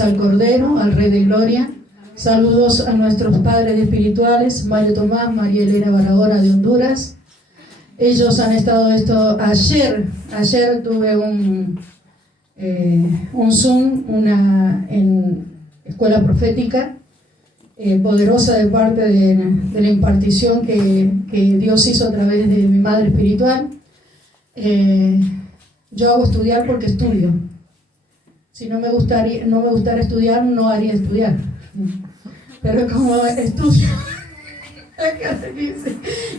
alabanza al Cordero, al Rey de Gloria. Saludos a nuestros padres espirituales, Mario Tomás, María Elena Barahona de Honduras. Ellos han estado ayer tuve un Zoom, en escuela profética, poderosa de parte de la impartición que Dios hizo a través de mi madre espiritual. Yo hago estudiar porque estudio. Si no me gustara estudiar, no haría estudiar. Pero como estudio...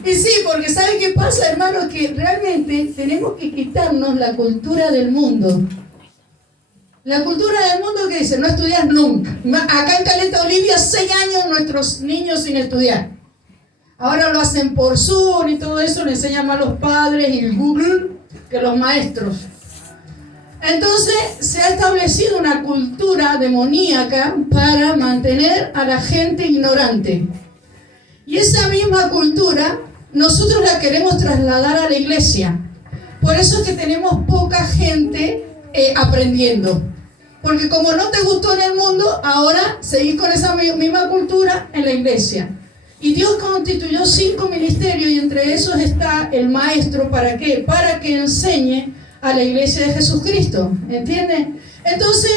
Y sí, porque ¿sabe qué pasa, hermano? Que realmente tenemos que quitarnos la cultura del mundo. La cultura del mundo que dice, no estudiar nunca. Acá en Caleta Olivia, 6 años nuestros niños sin estudiar. Ahora lo hacen por Zoom y todo eso, le enseñan más los padres y el Google que los maestros. Entonces se ha establecido una cultura demoníaca para mantener a la gente ignorante. Y esa misma cultura nosotros la queremos trasladar a la iglesia. Por eso es que tenemos poca gente aprendiendo. Porque como no te gustó en el mundo, ahora seguís con esa misma cultura en la iglesia. Y Dios constituyó 5 ministerios y entre esos está el maestro. ¿Para qué? Para que enseñe a la iglesia de Jesucristo. ¿Entiendes? Entonces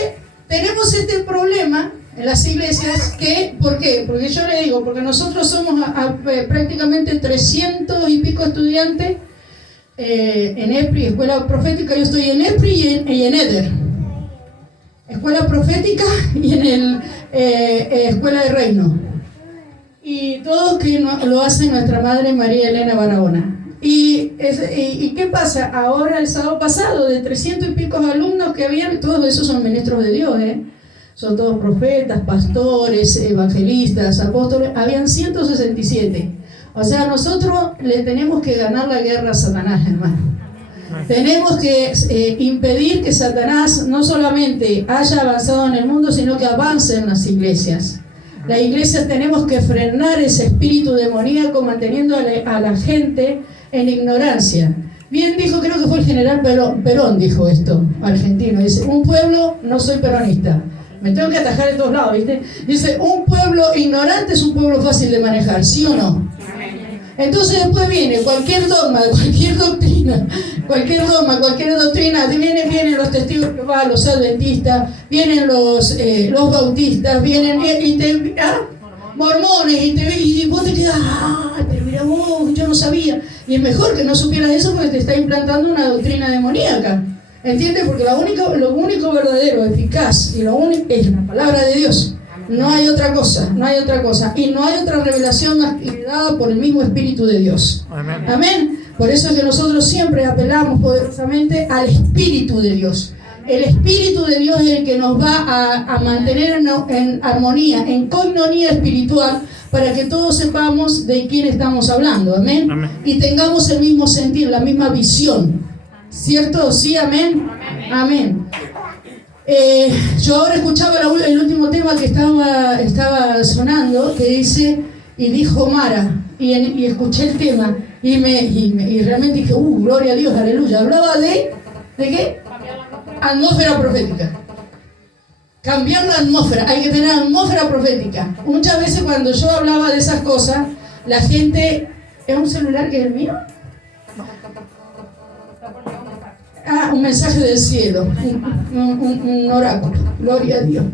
tenemos este problema en las iglesias. ¿Por qué? Porque yo le digo, porque nosotros somos prácticamente 300 y pico estudiantes en EPRI, Escuela Profética. Yo estoy en EPRI y en EDER, Escuela Profética, y en Escuela de Reino. Y todo que lo hace nuestra madre María Elena Barahona. ¿Y qué pasa? Ahora, el sábado pasado, de 300 y pico alumnos que habían, todos esos son ministros de Dios, son todos profetas, pastores, evangelistas, apóstoles. Habían 167. O sea, nosotros le tenemos que ganar la guerra a Satanás, hermano. Tenemos que impedir que Satanás no solamente haya avanzado en el mundo, sino que avance en las iglesias. Las iglesias tenemos que frenar ese espíritu demoníaco, manteniendo a la gente en ignorancia. Bien dijo, creo que fue el general Perón dijo esto, argentino. Dice, un pueblo, no soy peronista, me tengo que atajar de todos lados, ¿viste? Dice, un pueblo ignorante es un pueblo fácil de manejar, ¿sí o no? Entonces después viene cualquier dogma, cualquier doctrina, vienen los testigos de Jehová, los adventistas, vienen los bautistas, vienen mormones, y vos te quedas, pero mira vos, yo no sabía. Y es mejor que no supieras eso porque te está implantando una doctrina demoníaca. ¿Entiendes? Porque lo único verdadero, eficaz, y lo único es la palabra de Dios. No hay otra cosa. Y no hay otra revelación dada por el mismo Espíritu de Dios. Amén. Amén. Por eso es que nosotros siempre apelamos poderosamente al Espíritu de Dios. El Espíritu de Dios es el que nos va a mantener en armonía, en coinonía espiritual, para que todos sepamos de quién estamos hablando. Amén. Amén. Y tengamos el mismo sentir, la misma visión. ¿Cierto? Sí, amén. Amén. Yo ahora escuchaba el último tema que estaba sonando, que dice, y dijo Mara, y escuché el tema, y realmente dije, gloria a Dios, aleluya. Hablaba ¿de qué? Atmósfera profética. Cambiar la atmósfera, hay que tener atmósfera profética. Muchas veces cuando yo hablaba de esas cosas, la gente, ¿es un celular que es el mío? Un mensaje del cielo, un oráculo, gloria a Dios.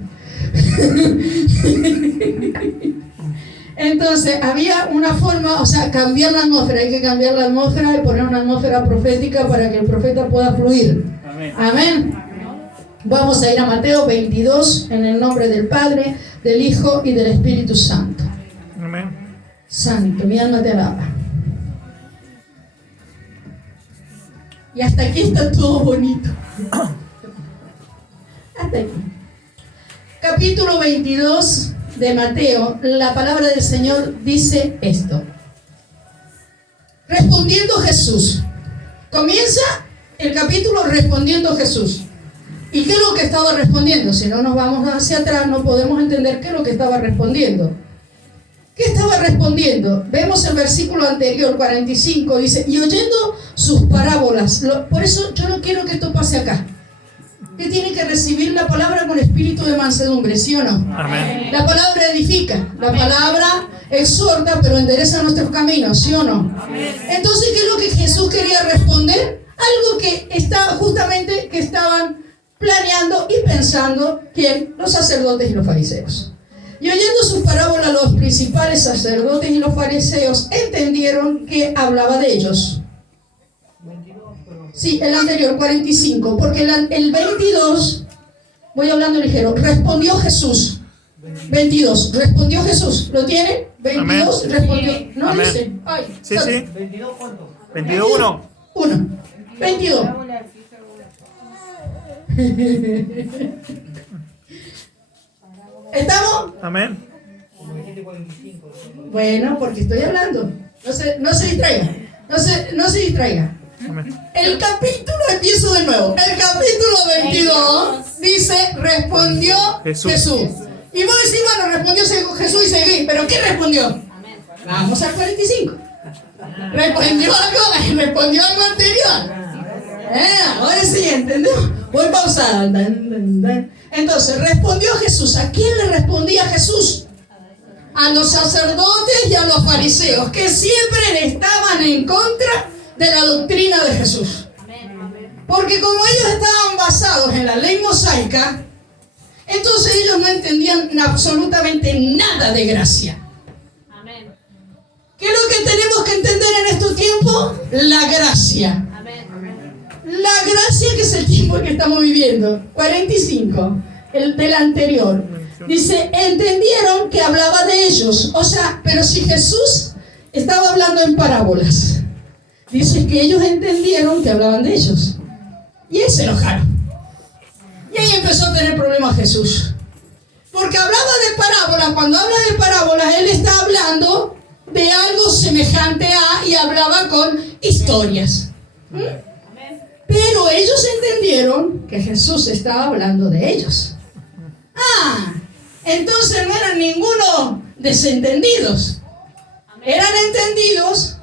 Entonces había una forma, o sea, cambiar la atmósfera, hay que cambiar la atmósfera y poner una atmósfera profética para que el profeta pueda fluir. Amén. Amén. Vamos a ir a Mateo 22 en el nombre del Padre, del Hijo y del Espíritu Santo. Amén. Santo, mi alma te alaba. Y hasta aquí está todo bonito. Hasta aquí. Capítulo 22 de Mateo, la palabra del Señor dice esto. Respondiendo Jesús. Comienza el capítulo respondiendo Jesús. ¿Y qué es lo que estaba respondiendo? Si no nos vamos hacia atrás, no podemos entender qué es lo que estaba respondiendo. ¿Qué estaba respondiendo? Vemos el versículo anterior, 45, dice, y oyendo sus parábolas. Por eso yo no quiero que esto pase acá. que tiene que recibir la palabra con espíritu de mansedumbre, ¿sí o no? Amén. La palabra edifica, la palabra exhorta, pero endereza nuestros caminos, ¿sí o no? Entonces, ¿qué es lo que Jesús quería responder? Algo que está justamente que estaban planeando y pensando ¿quién? Los sacerdotes y los fariseos. Y oyendo sus parábolas, los principales sacerdotes y los fariseos entendieron que hablaba de ellos. Sí, el anterior, 45, porque el 22, voy hablando ligero, respondió Jesús. 22, respondió Jesús. ¿Lo tienen? 22, Amén. respondió. ¿No Amén. dice? Ay, Sí, ¿sabe? sí. 22 cuánto? 22, 1. 1, 22. ¿Estamos? Amén. Como dijiste 45. Bueno, porque estoy hablando. No se distraiga. No se distraiga. Amén. El capítulo, empiezo de nuevo. El capítulo 22 dice, respondió Jesús. Jesús. Y vos decís, bueno, respondió Jesús y seguí. ¿Pero qué respondió? Vamos al 45. Respondió algo anterior. Ahora sí, ¿entendemos? Voy pausada. Entonces, respondió Jesús. ¿A quién le respondía Jesús? A los sacerdotes y a los fariseos, que siempre estaban en contra de la doctrina de Jesús. Porque como ellos estaban basados en la ley mosaica, entonces ellos no entendían absolutamente nada de gracia. ¿Qué es lo que tenemos que entender en estos tiempos? La gracia. La gracia, que es el tiempo en que estamos viviendo. 45, el del anterior. Dice, entendieron que hablaba de ellos. O sea, pero si Jesús estaba hablando en parábolas, dice que ellos entendieron que hablaban de ellos. Y ahí se enojaron. Y ahí empezó a tener problemas Jesús. Porque hablaba de parábolas. Cuando habla de parábolas, él está hablando de algo semejante a, y hablaba con historias. Pero ellos entendieron que Jesús estaba hablando de ellos. Entonces no eran ninguno desentendidos. Eran entendidos,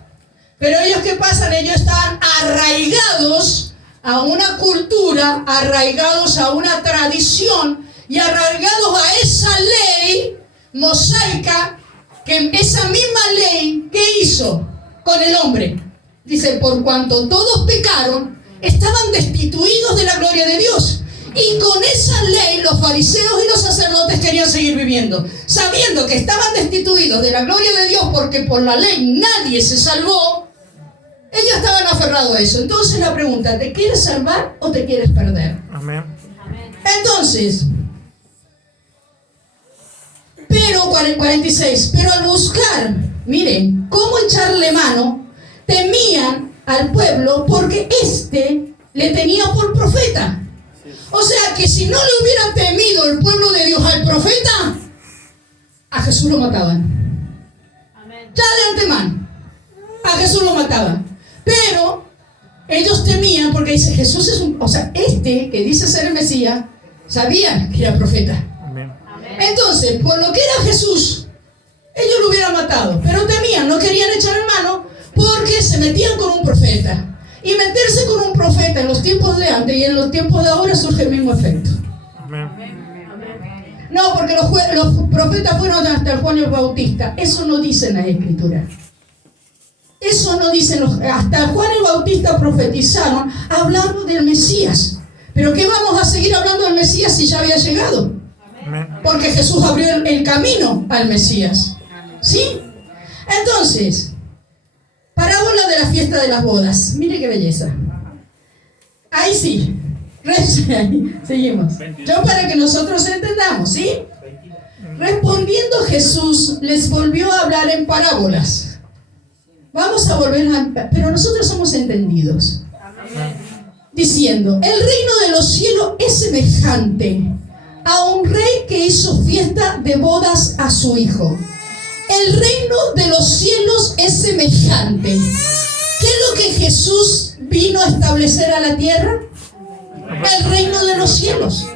pero ellos, ¿qué pasan? Ellos estaban arraigados a una cultura, arraigados a una tradición y arraigados a esa ley mosaica, que esa misma ley, ¿qué hizo con el hombre? Dice, por cuanto todos pecaron, estaban destituidos de la gloria de Dios. Y con esa ley los fariseos y los sacerdotes querían seguir viviendo, sabiendo que estaban destituidos de la gloria de Dios porque por la ley nadie se salvó. Ellos estaban aferrados a eso. Entonces la pregunta, ¿te quieres salvar o te quieres perder? Amén. Entonces, pero 46, pero al buscar, miren, cómo echarle mano, temían al pueblo porque éste le tenía por profeta. O sea que si no le hubieran temido el pueblo de Dios al profeta, a Jesús lo mataban. Ya de antemano, a Jesús lo mataban. Pero ellos temían porque dice, Jesús es un... O sea, este que dice ser el Mesías, sabía que era profeta. Amén. Entonces, por lo que era Jesús, ellos lo hubieran matado. Pero temían, no querían echar en mano porque se metían con un profeta. Y meterse con un profeta en los tiempos de antes y en los tiempos de ahora surge el mismo efecto. Amén. No, porque los profetas fueron hasta el Juan el Bautista. Eso no dice en la Escritura. Eso no dicen hasta Juan el Bautista profetizaron hablando del Mesías. Pero ¿qué vamos a seguir hablando del Mesías si ya había llegado? Amén. Porque Jesús abrió el camino al Mesías. ¿Sí? Entonces, parábola de la fiesta de las bodas. Mire qué belleza. Ahí sí. Seguimos. Yo para que nosotros entendamos, ¿sí? Respondiendo Jesús, les volvió a hablar en parábolas. Vamos a volver a... Pero nosotros somos entendidos. Diciendo, el reino de los cielos es semejante a un rey que hizo fiesta de bodas a su hijo. El reino de los cielos es semejante. ¿Qué es lo que Jesús vino a establecer a la tierra? El reino de los cielos.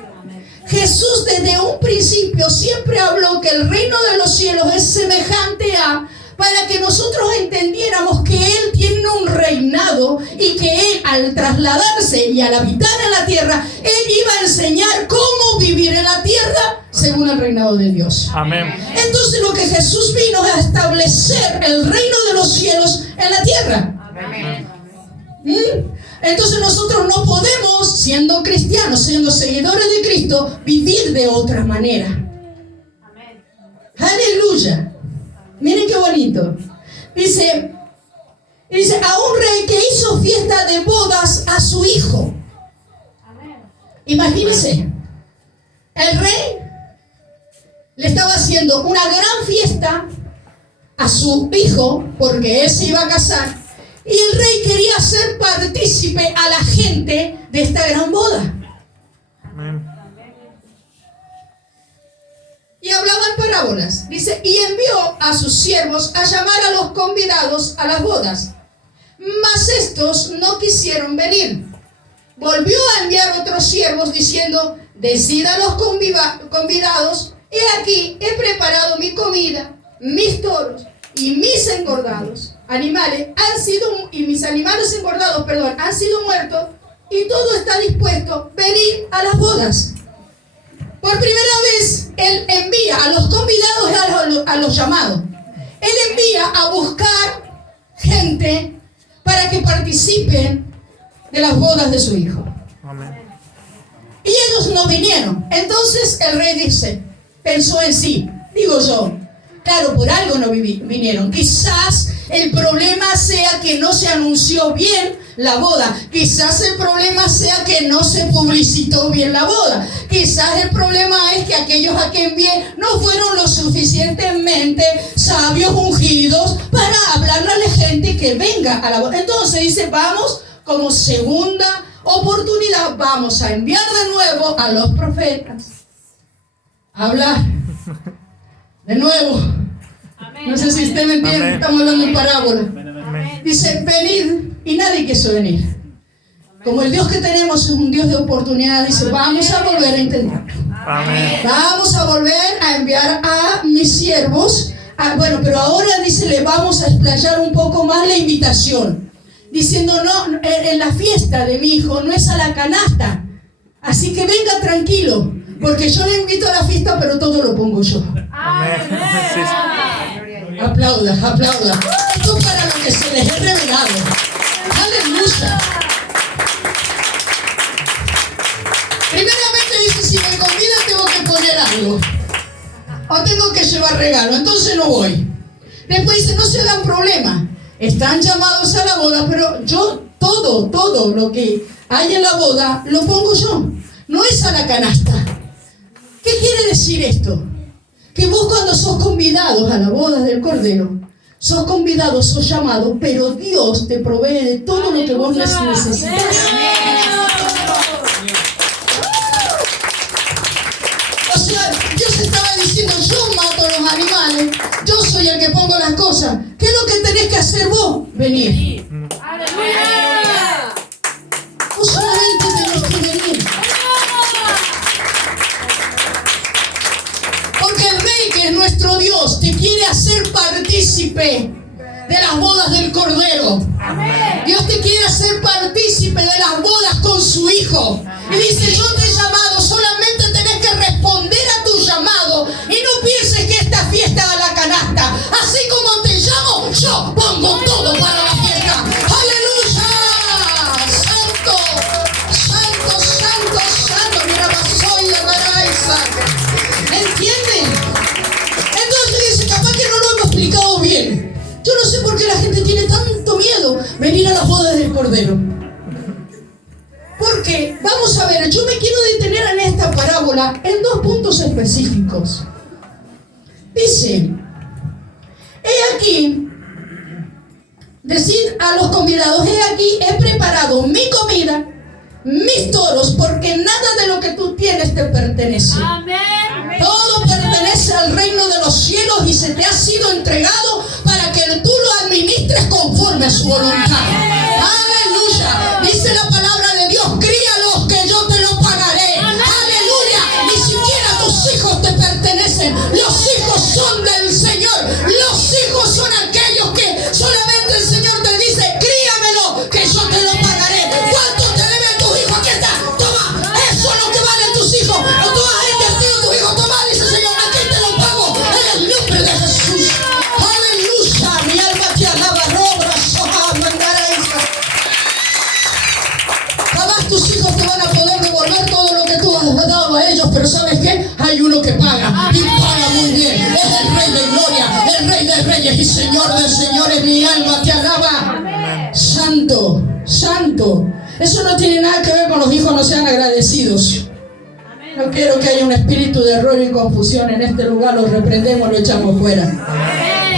Jesús desde un principio siempre habló que el reino de los cielos es semejante a, para que nosotros entendiéramos que Él tiene un reinado y que Él, al trasladarse y al habitar en la tierra, Él iba a enseñar cómo vivir en la tierra según el reinado de Dios. Amén. Entonces lo que Jesús vino es a establecer el reino de los cielos en la tierra. Entonces nosotros no podemos, siendo cristianos, siendo seguidores de Cristo, vivir de otra manera. Aleluya. Miren qué bonito. Dice, a un rey que hizo fiesta de bodas a su hijo. Imagínense, el rey le estaba haciendo una gran fiesta a su hijo porque él se iba a casar. Y el rey quería ser partícipe a la gente de esta gran boda. Amén. Y hablaba en parábolas. Dice, y envió a sus siervos a llamar a los convidados a las bodas. Mas estos no quisieron venir. Volvió a enviar otros siervos diciendo, decid a los convidados, he aquí, he preparado mi comida, mis toros y mis engordados animales mis animales engordados, han sido muertos, y todo está dispuesto, venid a las bodas. Por primera vez, Él envía a los convidados y a los llamados. Él envía a buscar gente para que participen de las bodas de su hijo. Amén. Y ellos no vinieron. Entonces el rey pensó en sí, digo yo, claro, por algo no vinieron. Quizás el problema sea que no se anunció bien la boda. Quizás el problema sea que no se publicitó bien la boda. Quizás el problema es que aquellos a quien envié no fueron lo suficientemente sabios, ungidos, para hablarle a la gente que venga a la boda. Entonces dice, vamos, como segunda oportunidad, vamos a enviar de nuevo a los profetas a hablar de nuevo. No sé si usted me entiende, Amén. estamos hablando en parábola. Amén. Dice, venid, y nadie quiso venir. Como el Dios que tenemos es un Dios de oportunidad, dice, vamos a volver a intentarlo. Amén. Vamos a volver a enviar a mis siervos. Pero ahora dice, le vamos a explayar un poco más la invitación. Diciendo, no, en la fiesta de mi hijo no es a la canasta. Así que venga tranquilo, porque yo le invito a la fiesta, pero todo lo pongo yo. Amén. Sí. Aplauda. Esto es para lo que se les he revelado. Aleluya. Primeramente dice, si me convidan tengo que poner algo. O tengo que llevar regalo, entonces no voy. Después dice, no se dan problema. Están llamados a la boda, pero yo todo lo que hay en la boda lo pongo yo. No es a la canasta. ¿Qué quiere decir esto? Que vos cuando sos convidados a la boda del Cordero, sos convidados, sos llamados, pero Dios te provee de todo lo que vos necesitas. O sea, Dios estaba diciendo, yo mato a los animales, yo soy el que pongo las cosas. ¿Qué es lo que tenés que hacer vos? Venir. Vos solamente tenés que venir. Porque el Rey, que es nuestro Dios, te quiere hacer partícipe de las bodas del Cordero. Amén. Dios te quiere hacer partícipe de las bodas con su Hijo. Y dice, yo te he llamado, solamente tenés que responder a tu llamado. Y no pienses que esta fiesta es a la canasta. Así como te llamo, yo pongo todo para la fiesta. ¡Aleluya! ¡Santo! ¡Santo, santo, santo! Mira, soy la maraisa. ¿Entienden? Entonces dice, capaz que no lo hemos explicado bien. Yo no sé por qué la gente tiene tanto miedo venir a las bodas del Cordero. Porque, vamos a ver, yo me quiero detener en esta parábola en dos puntos específicos. Dice, he aquí, decid a los convidados, he aquí, he preparado mi comida, mis toros, porque nada de lo que tú tienes te pertenece. Amén. Todo pertenece al reino de los cielos y se te ha sido entregado para que tú lo administres conforme a su voluntad. Aleluya. Dice la palabra de Dios, críalos que yo te lo pagaré. Aleluya. Ni siquiera tus hijos te pertenecen. Los hijos son del Señor. Los hijos son aquellos hay uno que paga y paga muy bien. Es el Rey de gloria, el Rey de reyes y Señor de señores. Mi alma te alaba. Santo, santo. Eso no tiene nada que ver con los hijos no sean agradecidos. No quiero que haya un espíritu de error y confusión en este lugar. Lo reprendemos, lo echamos fuera.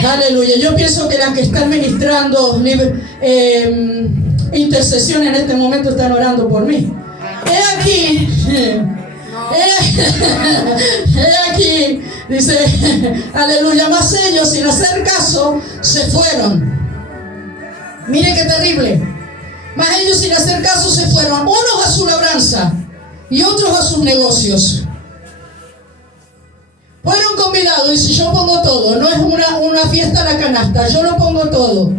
Aleluya. Yo pienso que las que están ministrando intercesión en este momento están orando por mí. He aquí, he aquí, dice, aleluya, más ellos sin hacer caso se fueron. Mire qué terrible. Más ellos sin hacer caso se fueron, unos a su labranza y otros a sus negocios. Fueron convidados, y si yo pongo todo, no es una fiesta a la canasta, yo lo pongo todo.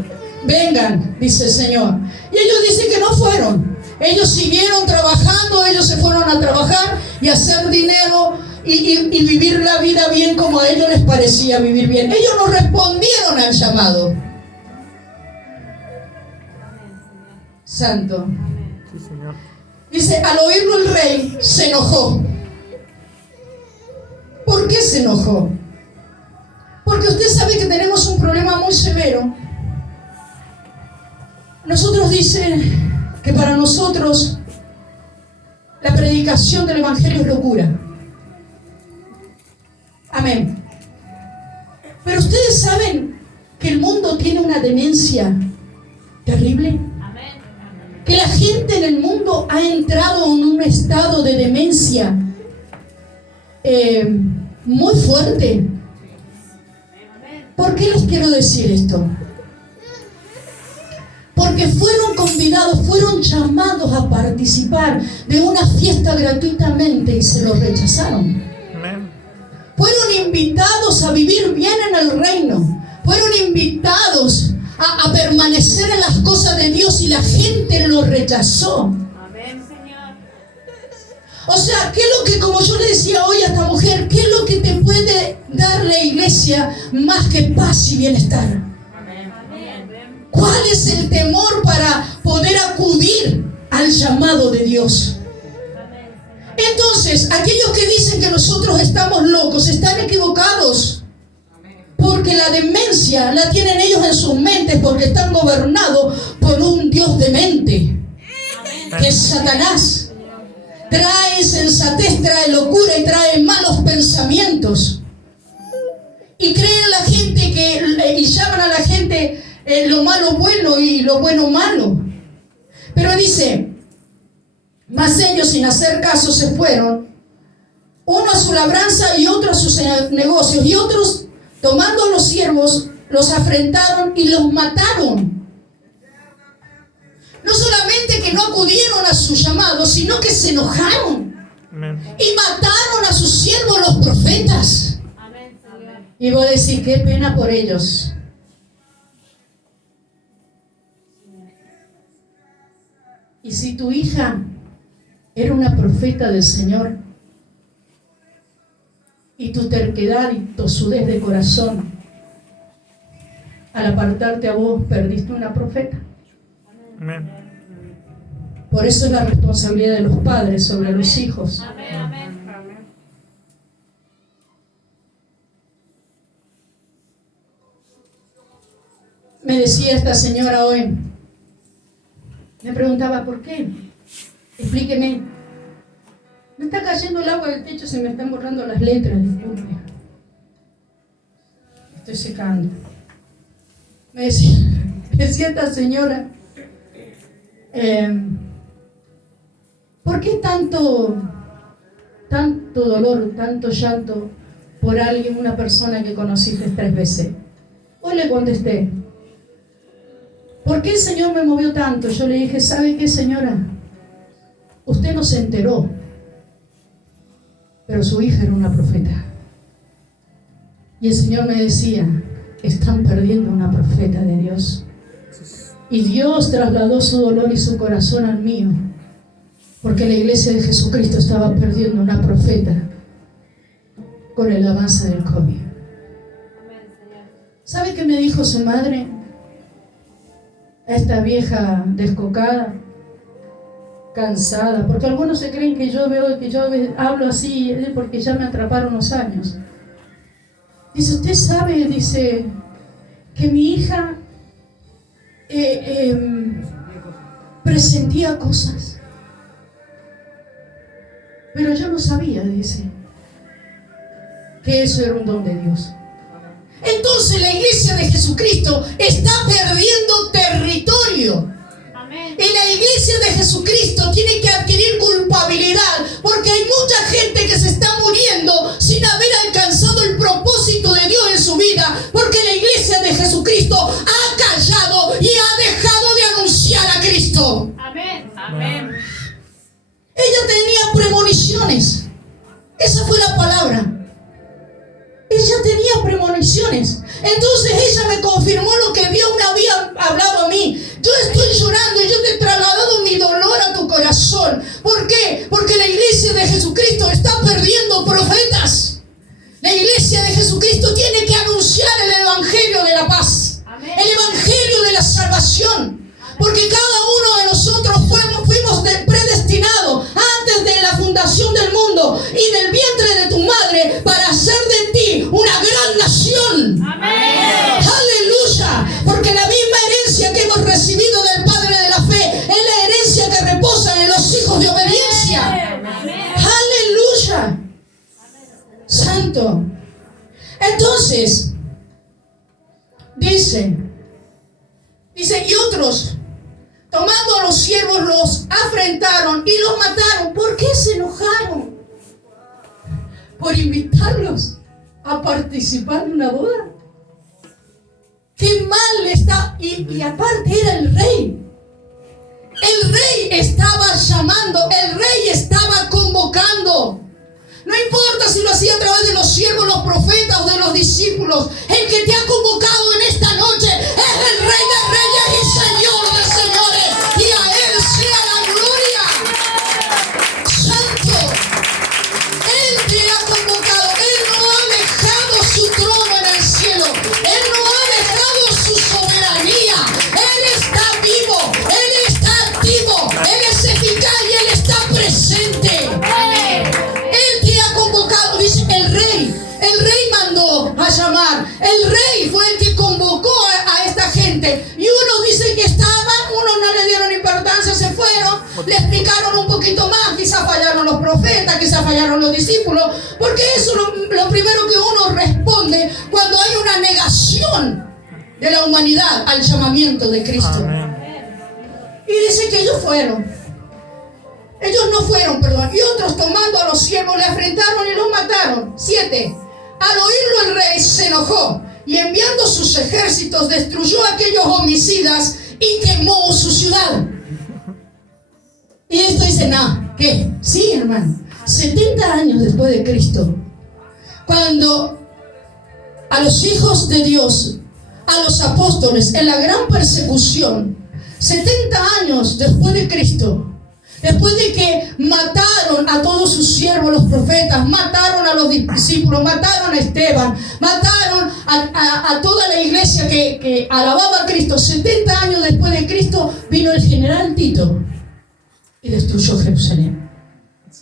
Vengan, dice el Señor. Y ellos dicen que no fueron. Ellos siguieron trabajando, ellos se fueron a trabajar y a hacer dinero y vivir la vida bien como a ellos les parecía vivir bien. Ellos no respondieron al llamado. Santo. Sí, Señor. Dice, al oírlo el rey se enojó. ¿Por qué se enojó? Porque usted sabe que tenemos un problema muy severo. Nosotros dicen que para nosotros la predicación del Evangelio es locura. Amén. Pero ustedes saben que el mundo tiene una demencia terrible. Que la gente en el mundo ha entrado en un estado de demencia muy fuerte. ¿Por qué les quiero decir esto? Porque fueron convidados, fueron llamados a participar de una fiesta gratuitamente y se los rechazaron. Amén. Fueron invitados a vivir bien en el reino. Fueron invitados a permanecer en las cosas de Dios y la gente los rechazó. Amén, Señor. O sea, ¿qué es lo que, como yo le decía hoy a esta mujer, qué es lo que te puede dar la iglesia más que paz y bienestar? Amén. Amén. ¿Cuál es el temor para poder acudir al llamado de Dios? Entonces, aquellos que dicen que nosotros estamos locos están equivocados. Porque la demencia la tienen ellos en sus mentes porque están gobernados por un Dios demente, que es Satanás. Trae insensatez, trae locura y trae malos pensamientos. Y creen la gente y llaman a la gente lo malo bueno y lo bueno malo. Pero dice, mas ellos sin hacer caso se fueron, uno a su labranza y otro a sus negocios, y otros tomando a los siervos, los afrentaron y los mataron. No solamente que no acudieron a su llamado, sino que se enojaron. Amén. Y mataron a sus siervos, los profetas. Amén, Señor. Y voy a decir, qué pena por ellos. Y si tu hija era una profeta del Señor, y tu terquedad y tosudez de corazón, al apartarte a vos, perdiste una profeta. Amén. Por eso es la responsabilidad de los padres sobre los hijos. Amén, amén. Me decía esta señora hoy, me preguntaba, ¿por qué? Explíqueme. Me está cayendo el agua del techo, se me están borrando las letras, disculpe. Estoy secando. Me decía esta señora, ¿por qué tanto dolor, tanto llanto por alguien, una persona que conociste 3 veces? Hoy le contesté, ¿por qué el Señor me movió tanto? Yo le dije, ¿sabe qué, señora? Usted no se enteró, pero su hija era una profeta. Y el Señor me decía, están perdiendo una profeta de Dios. Y Dios trasladó su dolor y su corazón al mío, porque la iglesia de Jesucristo estaba perdiendo una profeta con el avance del COVID. ¿Sabe qué me dijo su madre? A esta vieja descocada. cansada, porque algunos se creen que yo hablo así porque ya me atraparon los años. Dice, usted sabe, dice, que mi hija presentía cosas, pero yo no sabía, dice, que eso era un don de Dios. Entonces la iglesia de Jesucristo está perdiendo territorio. Amén. Y la iglesia de Jesucristo tiene que adquirir culpabilidad, porque hay mucha gente que se está muriendo sin haber alcanzado el propósito de Dios en su vida, porque la iglesia de Jesucristo ha callado y ha dejado de anunciar a Cristo. Amén. Amén. Ella tenía premoniciones. Esa fue la palabra. Ella tenía premoniciones. Entonces ella me confirmó lo que Dios me había hablado a mí. Yo estoy llorando y yo te he trasladado mi dolor a tu corazón. ¿Por qué? Porque la iglesia de Jesucristo está perdiendo profetas. La iglesia de Jesucristo tiene que anunciar el evangelio de la paz. Amén. El evangelio de la salvación. Porque cada uno de nosotros fuimos predestinados antes de la fundación del mundo y del vientre de tu madre para hacer de ti una gran nación. Amén. Aleluya. Porque la misma herencia que hemos recibido del Padre de la fe es la herencia que reposa en los hijos de obediencia. Amén. Aleluya. Santo. Entonces, dice, y otros, tomando a los siervos, los afrentaron y los mataron. ¿Por qué se enojaron? Por invitarlos a participar en una boda. Qué mal le está. Y aparte era el rey. El rey estaba llamando, el rey estaba convocando. No importa si lo hacía a través de los siervos, los profetas o de los discípulos. El que te ha convocado en esta noche es el Rey de Reyes y Señor de Señores. Y a Él sea la gloria. Santo. Él te ha convocado. Él no ha dejado su trono en el cielo. Él no ha dejado su soberanía. Él está vivo. Él está activo. Él es eficaz y Él está presente. Él te ha convocado, dice el rey. El rey mandó a llamar. El rey fue el que convocó a esta gente. Y unos dicen que estaban, unos no le dieron importancia, se fueron, le explicaron un poquito más. Quizás fallaron los profetas, quizás fallaron los discípulos. Porque eso es lo primero que uno responde cuando hay una negación de la humanidad al llamamiento de Cristo. Amén. Y dice que ellos fueron. Ellos no fueron, perdón. Y otros tomando a los siervos le afrentaron y los mataron. 7. Al oírlo el rey se enojó y enviando sus ejércitos destruyó a aquellos homicidas y quemó su ciudad. Y esto dice, no, ¿qué? Sí, hermano. 70 años después de Cristo, cuando a los hijos de Dios, a los apóstoles, en la gran persecución, 70 años después de Cristo, después de que mataron a todos sus siervos, los profetas, mataron a los discípulos, mataron a Esteban, mataron a toda la iglesia que alababa a Cristo, 70 años después de Cristo, vino el general Tito y destruyó Jerusalén.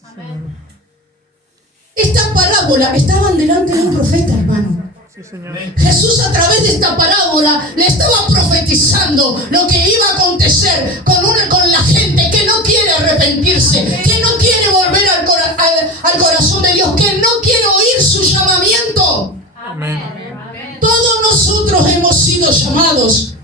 Amén. Esta parábola estaban delante de un profeta, hermano. Sí, Señor. Jesús a través de esta parábola le estaba profetizando lo que iba a acontecer con la gente que no quiere arrepentirse, que no quiere volver al corazón de Dios, que no quiere oír su llamamiento. Amén. Amén. Todos nosotros hemos sido llamados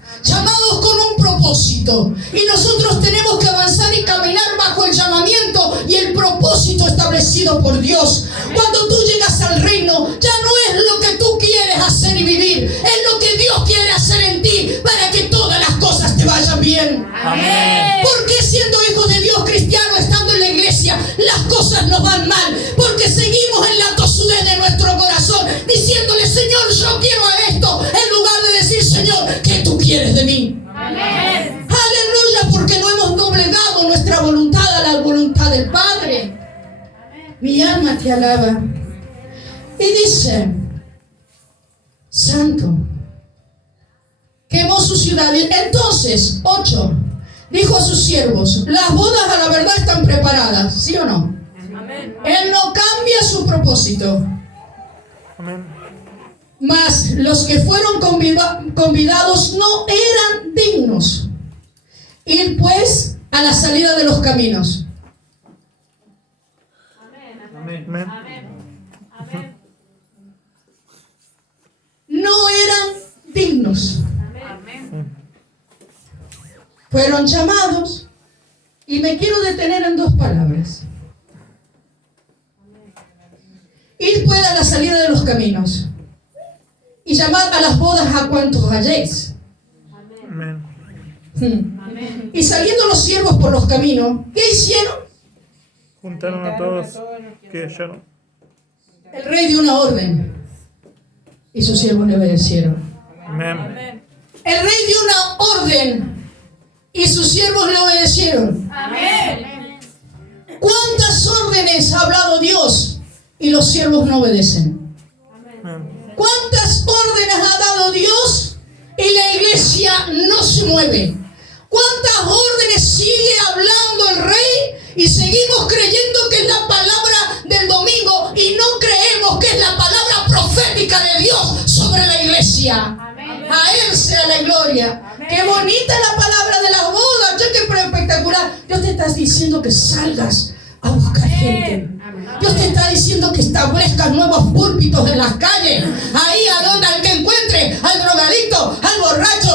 con un propósito, y nosotros tenemos que avanzar y caminar bajo el llamamiento y el propósito establecido por Dios. Cuando tú llegas al reino, ya no es lo que tú quieres hacer y vivir, es lo que Dios quiere hacer en ti para que todas las cosas te vayan bien. Amén. ¿Por qué siendo hijos de Dios, cristianos, estando en la iglesia, las cosas nos van mal? Porque seguimos en la tosudez de nuestro corazón, diciéndole, Señor, yo quiero esto, en lugar de decir, Señor, ¿qué tú quieres de mí? Amén. Aleluya, porque no hemos doblegado nuestra voluntad a la voluntad del Padre. Mi alma te alaba. Y dice, Santo, quemó su ciudad. Entonces, 8, dijo a sus siervos: las bodas a la verdad están preparadas, ¿sí o no? Él no cambia su propósito. Amén. Mas los que fueron convidados no eran dignos. Ir pues a la salida de los caminos. Amén. No eran dignos. Fueron llamados, y me quiero detener en dos palabras. Ir pues a la salida de los caminos y llamad a las bodas a cuantos halléis. Amén. Y saliendo los siervos por los caminos, ¿qué hicieron? Juntaron a todos que hallaron. El rey dio una orden y sus siervos le obedecieron. Amén. El rey dio una orden y sus siervos le obedecieron. Amén. ¿Cuántas órdenes ha hablado Dios y los siervos no obedecen? Amén. ¿Cuántas órdenes ha dado Dios y la iglesia no se mueve? ¿Cuántas órdenes sigue hablando el rey y seguimos creyendo que es la palabra del domingo y no creemos que es la palabra profética de Dios sobre la iglesia? A Él sea la gloria. Qué bonita es la palabra de las bodas. Qué espectacular. Dios te está diciendo que salgas a buscar gente. Dios te está diciendo que establezcas nuevos púlpitos en las calles. Ahí a donde al que encuentre, al drogadicto, al borracho,